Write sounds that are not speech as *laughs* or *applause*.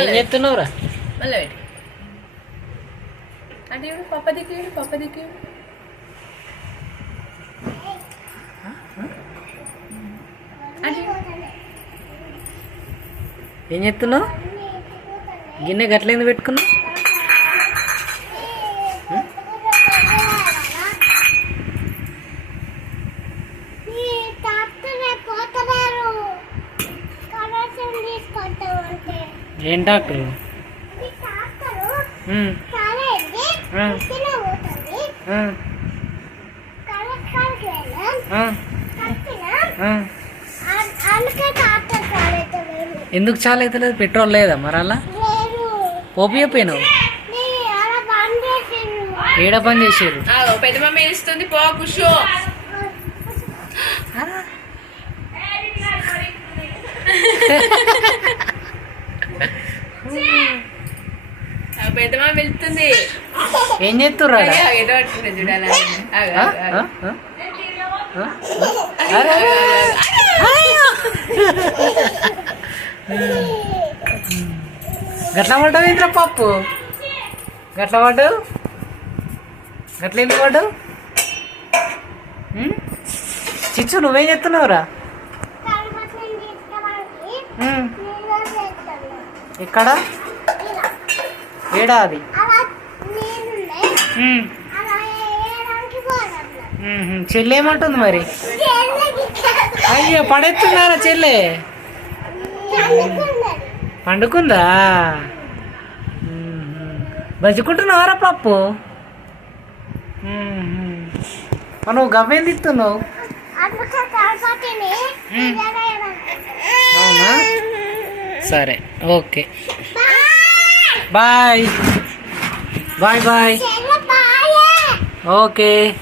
ఏం చేస్తున్నావురా? మళ్ళీ పెట్టి అంటే ఇప్పుడు పప్ప దిక్కు చూడు, పప్ప దిక్కు చూడు. అంటే ఏం చేస్తున్నావు? గిన్నె గట్లేంది పెట్టుకున్నావు? ఏం డాక్టర్? ఎందుకు చాలా అవుతలేదు పెట్రోల్ లేదా మరి అలా లేదు పోపియపోయినావు నేను అలా? బంద్ చేసిండు ఏడ పని చేసారు? పెద్ద మమ్మీ ఇస్తుంది పో కూర్చో. *laughs* ఆ? ఆ? అరే, అయ్యో. గట్ల పడ్డావు ఇంద్ర పప్పు? గట్ల పడ్డావు? గట్ల ఎందుకు పడ్డావు? ఉమ్? చిచ్చు నువ్వేం చెప్తున్నావురా ఎక్కడ ఇలా ఏడా అది అలా నేనుండే ఉమ్. అలా వేయడానికి పోగలను ఉమ్హు. చెల్లి ఏమంటుంది మరి? అయ్యో పడెత్తున్నారా చెల్లె? పండుకుందా? ఉమ్హు. బజ్జుకుంటున్నావారా పప్పు? నువ్వు గవ్వేం తిత్తున్నావు. అవునా? సరే okay. Bye. Bye bye. Okay.